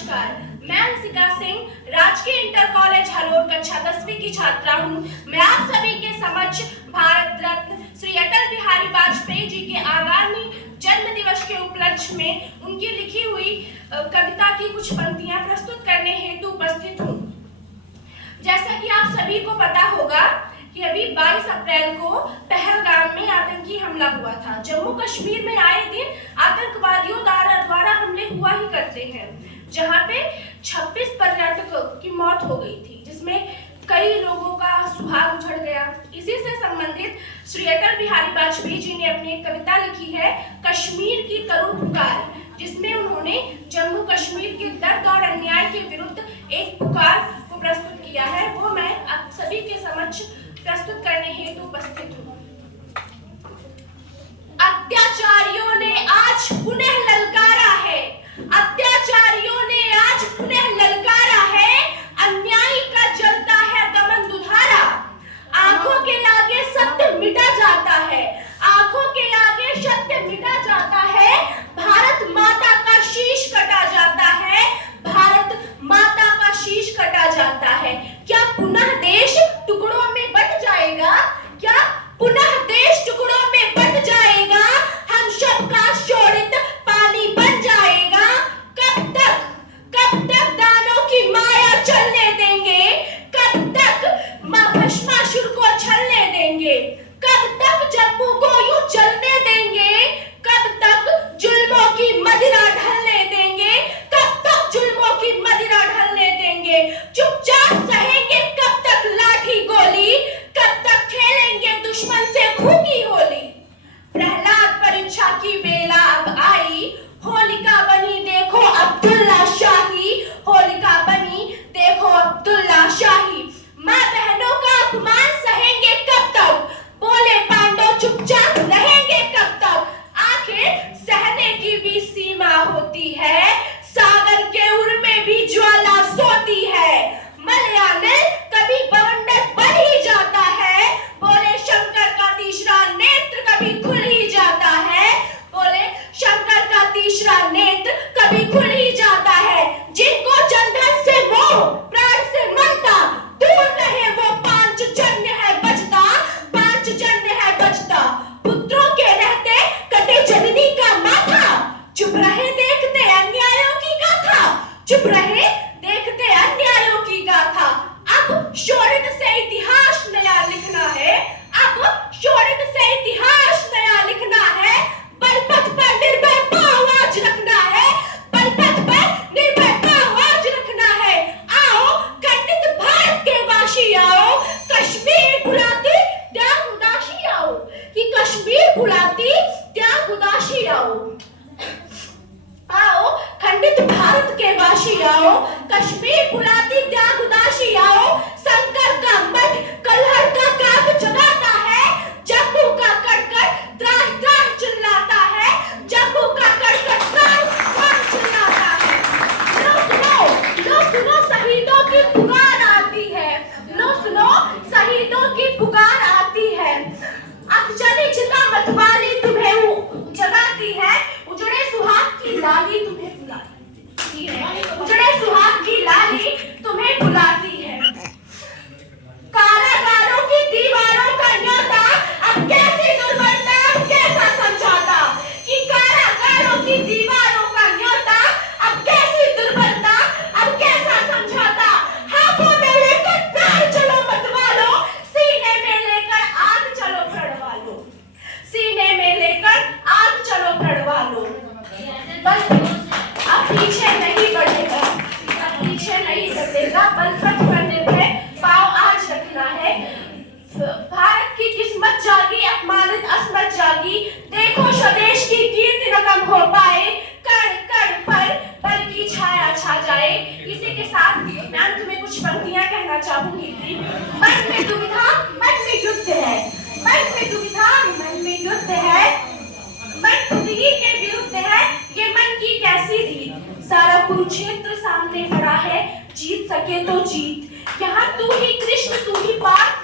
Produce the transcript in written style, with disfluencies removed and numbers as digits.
नमस्कार, मैं अंशिका सिंह राजकीय इंटर कॉलेज हलोर कक्षा 10वीं की छात्रा हूँ। मैं आप सभी के समक्ष भारत रत्न श्री अटल बिहारी वाजपेयी जी के आगामी जन्म दिवस के उपलक्ष्य में उनकी लिखी हुई कविता की कुछ पंक्तियां प्रस्तुत करने हेतु उपस्थित हूँ। जैसा कि आप सभी को पता होगा कि अभी 22 अप्रैल को पहलगाम में आतंकी हमला हुआ था। जम्मू कश्मीर में आए दिन आतंकवादियों द्वारा हमले हुआ ही करते हैं, जहां पे 26 पर्यटकों की मौत हो गई थी, जिसमें कई लोगों का सुहाग उजड़ गया। इसी से संबंधित श्री अटल बिहारी वाजपेयी जी ने अपनी एक कविता लिखी है, कश्मीर की करुण पुकार, जिसमें उन्होंने जम्मू कश्मीर के दर्द और अन्याय के विरुद्ध एक पुकार को प्रस्तुत किया है। वो मैं आप सभी के समक्ष प्रस्तुत करने हेतु उपस्थित हूँ। अत्याचारियों ने आज पुनः ललकारा है, अत्याचारियों ने आज पुनः ललकारा है, अन्याय का जलता है दमन दुधारा। आंखों के आगे सत्य मिटा जाता है, आंखों के आगे सत्य मिटा जाता है, भारत माता का शीश कटा जाता है, भारत माता का शीश कटा जाता है। क्या पुनः देश टुकड़ों में बट जाएगा? क्या पुनः देश टुकड़ों में बट जाएगा? हम सबका शोषित पानी बन जाएगा। कब तक दानों की माया चलने देंगे? कब तक भस्मासुर को छलने देंगे? कब तक जम्मू को यूं चलने देंगे? कब तक जुल्मों की मदिरा ढलने देंगे? कब तक जुल्मों की मदिरा ढलने देंगे? चुपचाप सहेंगे कब तक लाठी गोली? कब तक खेलेंगे दुश्मन से खूकी होली? प्रहलाद परीक्षा की बेला अब आई, होलिका बनी देखो अब्दुल्ला शाही, होलिका बनी देखो अब्दुल्ला शाही। माँ बहनों का अपमान सहेंगे कब तक? बोले पांडव चुपचाप रहेंगे कब तक? आखिर सहने की भी सीमा होती है, सागर के उर में भी ज्वाला सोती है। मलयालम कभी बवंडर बन ही जाता है, बोले शंकर का तीसरा नेत्र कभी खुल ही जाता है, बोले शंकर का तीसरा नेत्र कभी खुल ही जाता है। जिनको जनधन से मोह प्राण से ममता, दूर रहे वो पांच जन्य है बचता, पांच जन्य है बचता। पुत्रों के रहते कटे जननी का माथा, चुप रहे देखते अन्यायों की गाथा, चुप रहे देखते अन्यायों की गाथा। अब शोणित से इतिहास नया लिखना है, अब शोणित से इतिहास नया लिखना है। बलपथ पर निर्भय आवाज रखना है, बलपथ पर निर्भय आवाज रखना है। आओ खंडित भारत के वासी आओ, कश्मीर बुलाती त्याग उदासी आओ, कि कश्मीर बुलाती त्याग उदासी आओ। आओ खंडित भारत के वासी आओ, कश्मीर बुलाती त्याग उदासी आओ। शंकर का मठ कलहर का काग जगाता है, जम्मू का कड़कड़ त्राह त्राह चिल्लाता है, जम्मू का कड़कड़ त्राह त्राह चिल्लाता है। लो सुनो शहीदों की पुकार आती है, लो सुनो शहीदों की पुकार आती है। अखजनी चिता मतवाली तुम्हें जगाती है, उजड़े सुहाग की लाली तुम्हें बुलाती है, उजड़े सुहाग की लाली तुम्हें बुलाती है। कारागारों की दीवारों का न्योता अब कैसी दुर्बलता, अब कैसा समझौता, कि कारागारों की दीवारों का न्योता अब कैसी दुर्बलता, अब कैसा समझौता। हाथों में लेकर प्राण चलो मतवालो, सीने में लेकर आग चलो भड़वा लो, सीने में लेकर आग चलो भड़वा लो। बस अब पीछे नहीं बढ़ेगा, अब पीछे नहीं बढ़ेगा, बलपथ पर निर्भय पाँव आज रखना है। भारत की किस्मत जागी, अपमानित अस्मत जागी, देखो स्वदेश की कीर्ति न कम हो पाए, कण कण पर बल की छाया छा जाए। इसी के साथ मैं अंत में कुछ पंक्तियां कहना चाहूंगी कि मन में दुविधा मन में युद्ध है, मन में दुविधा मन में युद्ध है, मन खुद ही के विरुद्ध है, ये मन की कैसी रीत। सारा कुरुक्षेत्र सामने पड़ा है, जीत सके तो जीत, यहाँ तू ही कृष्ण तू ही पार्थ